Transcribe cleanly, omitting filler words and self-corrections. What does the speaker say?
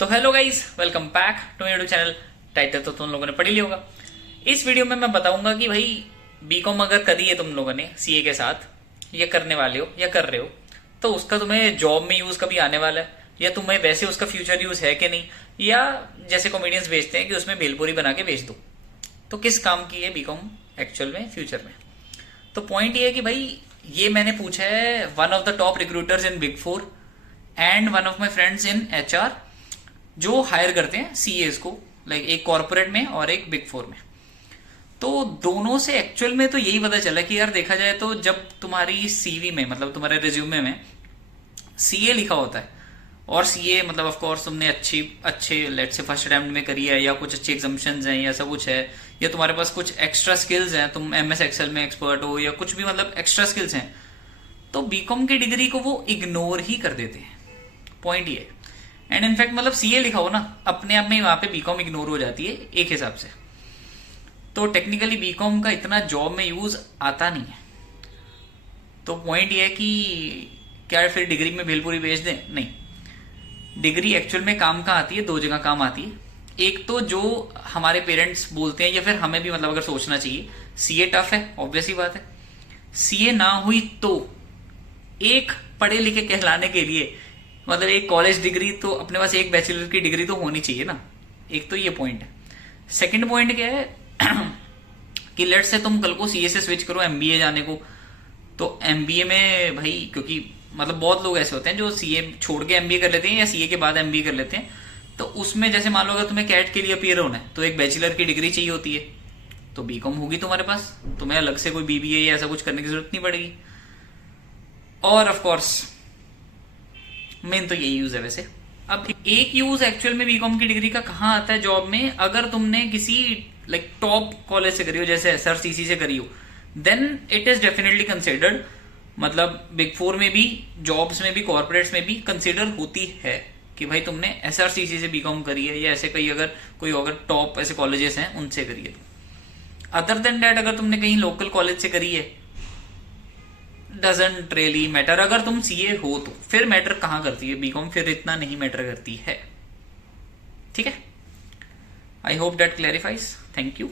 तो hello guys, welcome back to YouTube channel. Title तो तुम लोगों ने पढ़ ही लिया होगा। इस वीडियो में मैं बताऊंगा कि भाई बीकॉम अगर करी है तुम लोगों ने सीए के साथ, या करने वाले हो या कर रहे हो, तो उसका तुम्हें जॉब में यूज कभी आने वाला है, या तुम्हें वैसे उसका फ्यूचर यूज है कि नहीं, या जैसे कॉमेडियंस बेचते हैं कि उसमें भेलपूरी बना के बेच दो। तो किस काम की है बीकॉम एक्चुअल में फ्यूचर में। तो पॉइंट ये है कि भाई ये मैंने पूछा है one of the top recruiters in big four and one of my friends in HR, जो हायर करते हैं सीएस को, लाइक एक कॉर्पोरेट में और एक बिग फोर में। तो दोनों से एक्चुअल में तो यही पता चला कि यार देखा जाए तो जब तुम्हारी सीवी में, मतलब तुम्हारे रिज्यूमे में सीए लिखा होता है, और सीए मतलब ऑफ कोर्स तुमने अच्छे लेट से फर्स्ट अटेम्प्ट में करी है, या कुछ अच्छी एग्जाम्पशंस हैं, या ऐसा कुछ है, या तुम्हारे पास कुछ एक्स्ट्रा स्किल्स हैं, तुम एमएस एक्सेल में एक्सपर्ट हो, या कुछ भी मतलब एक्स्ट्रा स्किल्स हैं, तो बीकॉम की डिग्री को वो इग्नोर ही कर देते हैं। पॉइंट ये है। एंड इनफैक्ट मतलब सीए लिखा हो ना, अपने आप में वहां पे बीकॉम इग्नोर हो जाती है एक हिसाब से। तो टेक्निकली बीकॉम का इतना जॉब में यूज आता नहीं है। तो पॉइंट ये है कि क्या फिर डिग्री में भेलपूरी बेच दें? नहीं, डिग्री एक्चुअल में काम कहाँ आती है? दो जगह काम आती है। एक तो जो हमारे पेरेंट्स बोलते हैं, या फिर हमें भी मतलब अगर सोचना चाहिए, सीए टफ है, ऑब्वियस ही बात है। सीए ना हुई तो एक पढ़े लिखे कहलाने के लिए मतलब एक कॉलेज डिग्री तो अपने पास, एक बैचलर की डिग्री तो होनी चाहिए ना। एक तो ये पॉइंट है। सेकंड पॉइंट क्या है कि लेट से तुम कल को सीए से स्विच करो एमबीए जाने को, तो एमबीए में भाई, क्योंकि मतलब बहुत लोग ऐसे होते हैं जो सीए छोड़ के एमबीए कर लेते हैं, या सीए के बाद एमबीए कर लेते हैं। तो उसमें जैसे मान लो अगर तुम्हें कैट के लिए अपियर होना है तो एक बैचलर की डिग्री चाहिए होती है, तो बीकॉम होगी तुम्हारे पास, तुम्हें अलग से कोई बीबीए या ऐसा कुछ करने की जरूरत नहीं पड़ेगी। और ऑफ कोर्स मेन तो यही यूज है वैसे। अब एक यूज एक्चुअल में बीकॉम की डिग्री का कहाँ आता है जॉब में? अगर तुमने किसी लाइक टॉप कॉलेज से करी हो, जैसे एसआरसीसी से करी हो, then it is definitely considered. मतलब बिग फोर में भी, जॉब्स में भी, कॉर्पोरेट्स में भी कंसिडर होती है कि भाई तुमने एसआरसीसी से बीकॉम करी है, या ऐसे कई अगर टॉप ऐसे कॉलेजेस हैं उनसे करी है। अदर देन डैट अगर तुमने कहीं लोकल कॉलेज से करी है, डजेंट रियली मैटर। अगर तुम सीए हो तो फिर मैटर कहां करती है बीकॉम? फिर इतना नहीं मैटर करती है। ठीक है, I hope that clarifies. Thank you.